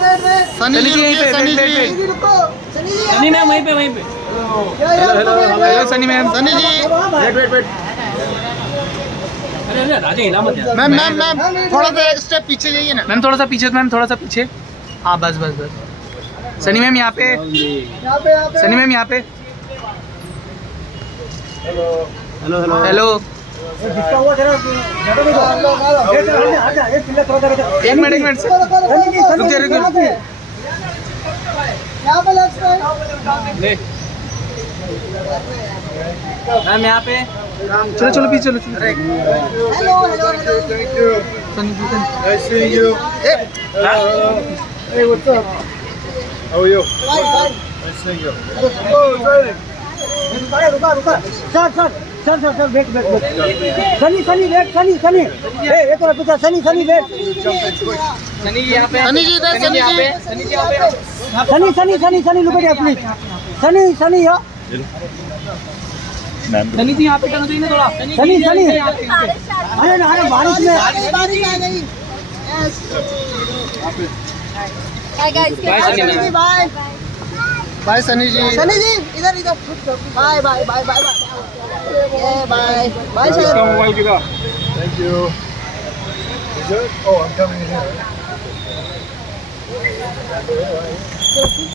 सनी जी यहीं पे, सनी जी सनी मैम वहीं पे हेलो सनी मैम, सनी जी वेट अरे राजा हिला मत यार। मैम थोड़ा सा एक स्टेप पीछे जाइए ना। मैम थोड़ा सा पीछे, मैम थोड़ा सा पीछे। हाँ बस। सनी मैम यहाँ पे, सनी मैम यहाँ पे। हेलो एक मिनट रुकिए। मैम यहाँ पे चलो पीछे चलो। Hello Sunny ji Nice seeing you. Hey, what's up? How are you? Nice seeing you. Oh, darling. रुका sir wait Sunny wait Sunny एक और पूछा सनी वेट सनी जी यहाँ पे, सनी जी इधर, सनी जी। सनी जी यहाँ पे। Sunny look at please Sunny या सनी जी यहाँ पे करना चाहिए ना थोड़ा। सनी यहाँ पे। अरे बारिश में आ गई। Hi guys, Bye, Sunny ma'am. Bye Bye, Sunny ji. इधर bye bye sir. Thank you. You good? Oh, I'm coming in here.